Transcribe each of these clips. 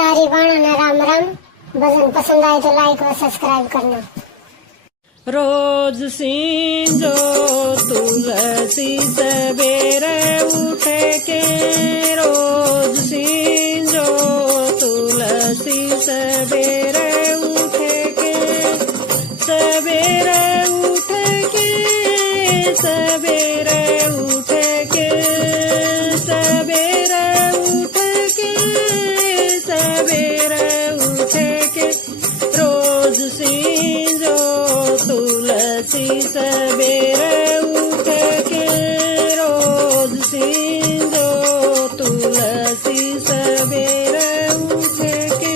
सारी बाणा राम राम। भजन पसंद आए तो लाइक और सब्सक्राइब करना। रोज सींजो तुलसी सवेरे उठे के, रोज सींजो तुलसी सवेरे उठे के, सवेरे उठे के, सवेरे उठे के, सवेरे उठे के, सवेरे उठे के, रोज सींजो तुलसी सवेरे उठे के, रोज सींजो तुलसी सवेरे उठे के।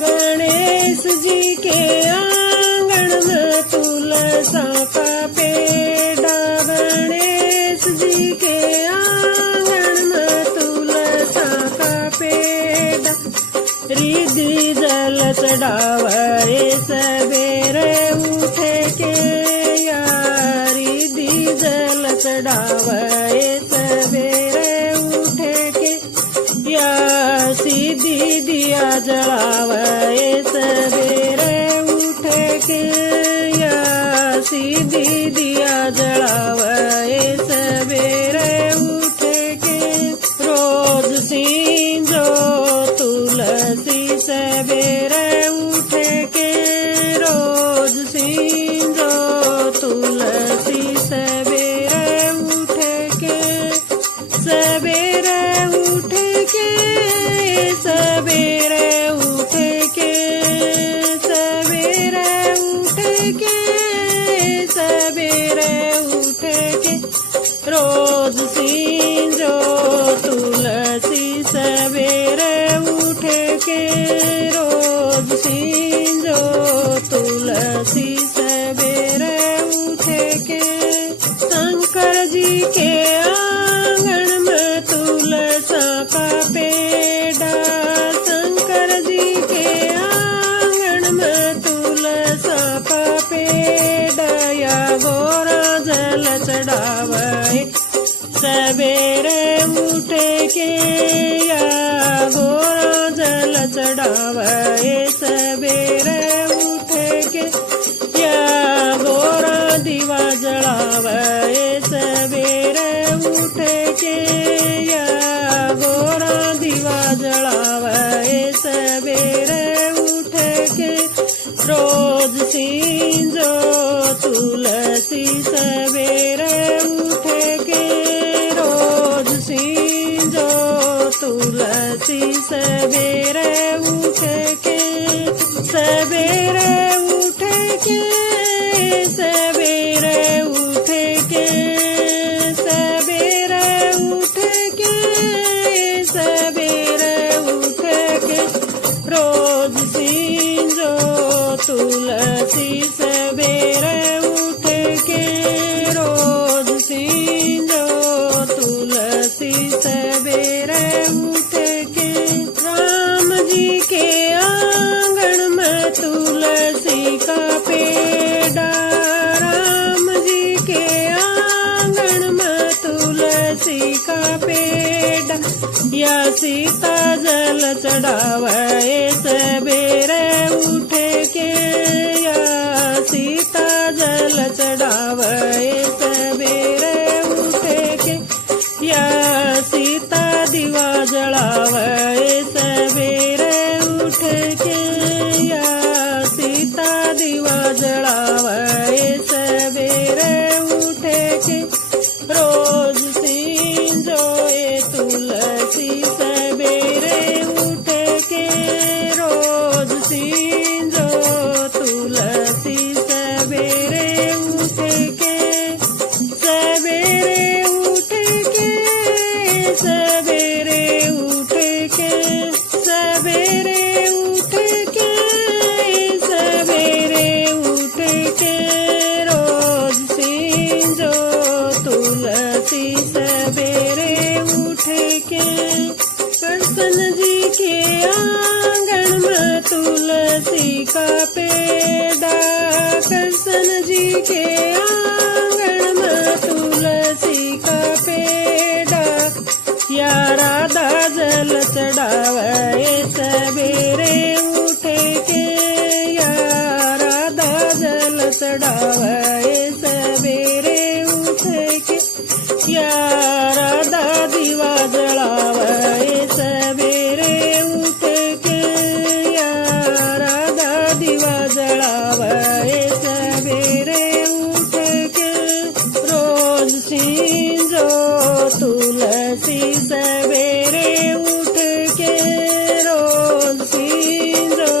गणेश जी के आंगन में तुलसा का पेड़ा, गणेश जी के आंगन में तुलसा का पेड़ा, रिद्धि जल चढ़ावे सवेरे उठे के, रिद्धि जल चढ़ावे सवेरे उठे के, या सीधी दिया जलावे सवेरे उठे के, या सीधी दिया जलावे सवेरे उठे के। रोज सींजो तुलसी सवेरे उठे के, रोज सींजो तुलसी सवेरे उठे के, सवेरे उठे के, सवेरे उठे के, सवेरे उठे के, सवेरे उठे के, रोज सींजो तुलसी सवेरे उठे के, रोज सींजो तुलसी सवेरे उठे के। शंकर जी के आंगन में तुलसा का पेड़ा, शंकर जी के आंगन में तुलसा का पेड़ा, या गोरा जल चढ़ावे सवेरे उठे के, या गोरा जल चढ़ावे सवेरे उठे के, या गोरा दीवा जलावे सवेरे उठे के, या गोरा दीवा जलावे सवेरे उठे के। रोज सींजो तुलसी सवेरे उठे के, रोज सींजो तुलसी सवेरे उठे के, सवेरे उठे के, सवेरे उठे के, सवेरे उठे के, सवेरे उठे के, रोज सींजो तुलसी सवेरे उठे के, रोज सींजो तुलसी सवेरे उठे के। राम जी के आंगन में तुलसी का पेड़ा, राम जी के आंगन में तुलसी का पेड़ा, या सीता जल चढ़ावे सवेरे उठे के, या सीता जल चढ़ावे सवेरे उठे के, या सीता दीवा जलावे सवेरे उठे के, या सीता दीवा जलावे सवेरे उठे के। रोज सींजो तुलसी सवेरे उठे के, रोज सींजो तुलसी सवेरे उठे के, सवेरे उठे के, सवेरे उठे के, सवेरे उठे के, सवेरे उठे के, रोज सींजो तुलसी सवेरे उठे के। कृष्ण जी के आंगन में तुलसी का पेड़ा, कृष्ण जी के आंगन में तुलसी का पेड़ा, या राधा जल चढ़ावे सवेरे उठ के या राधा जल चढ़ावे सवेरे उठ के या राधा दीवा जलावे सवेरे उठ के या राधा दीवा जलावे सवेरे उठ के रोज सींजो तुलसी सवेरे उठ के रोज सींजो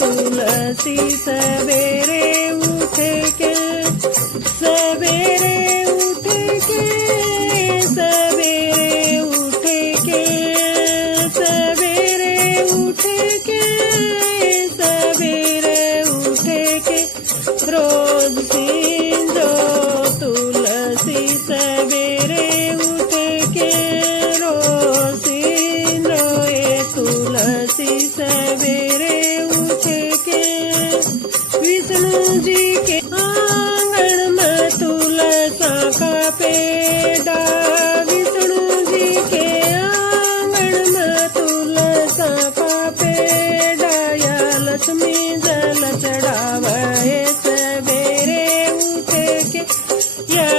तुलसी सवेरे उठ के सवेरे उठ के सवेरे उठ के सवेरे उठ के सवेरे उठ के रोज सींजो तुलसी सवेरे उठ के रोज सींजो ये तुलसी सवेरे उठ के विष्णु जी के आंगन में तुलसा का पेड़ा विष्णु जी के आंगन में तुलसा का पेड़ा या लक्ष्मी जल चढ़ावे सवेरे उठ के या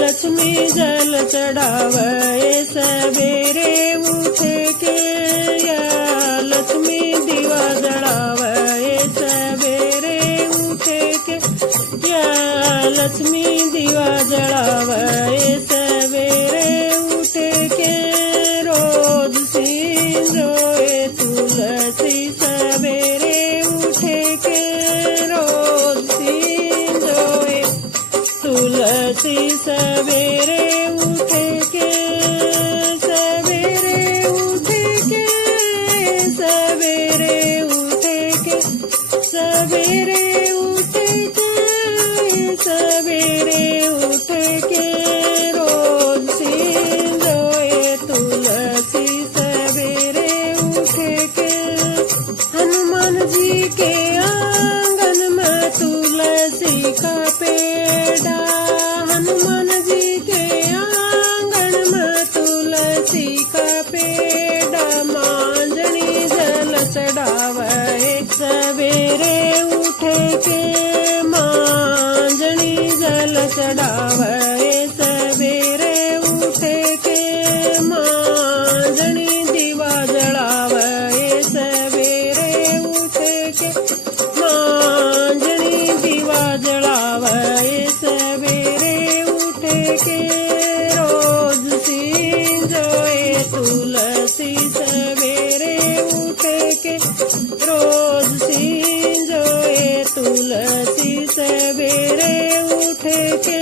लक्ष्मी जल चढ़ावे सवेरे उठ के या लक्ष्मी दीवा जलावे सवेरे उठ के या लक्ष्मी दीवा जलावे सवेरे उठ के रोज सींजो ये तुलसी सवेरे उठ के रोज सींजो ये तुलसी सवेरे उठ के सवेरे उठ के सवेरे उठ के सवेरे उठ के सवेरे उठ के रोज सींजो ये तुलसी सवेरे उठ के हनुमान जी के आंगन में तुलसी का पेड़ा हनुमान जी के आंगन में तुलसी का पेड़ा मांजनी जल चढ़ावे सवेरे उठ के मांजनी जल चढ़ावे सवेरे उठ के मांजनी दीवा जलावे सवेरे उठ के मांजनी दीवा जलावे सवेरे उठ के रोज सींजो ये तुलसी सवेरे उठ के रोज सींजो ये तुलसी सवेरे उठ के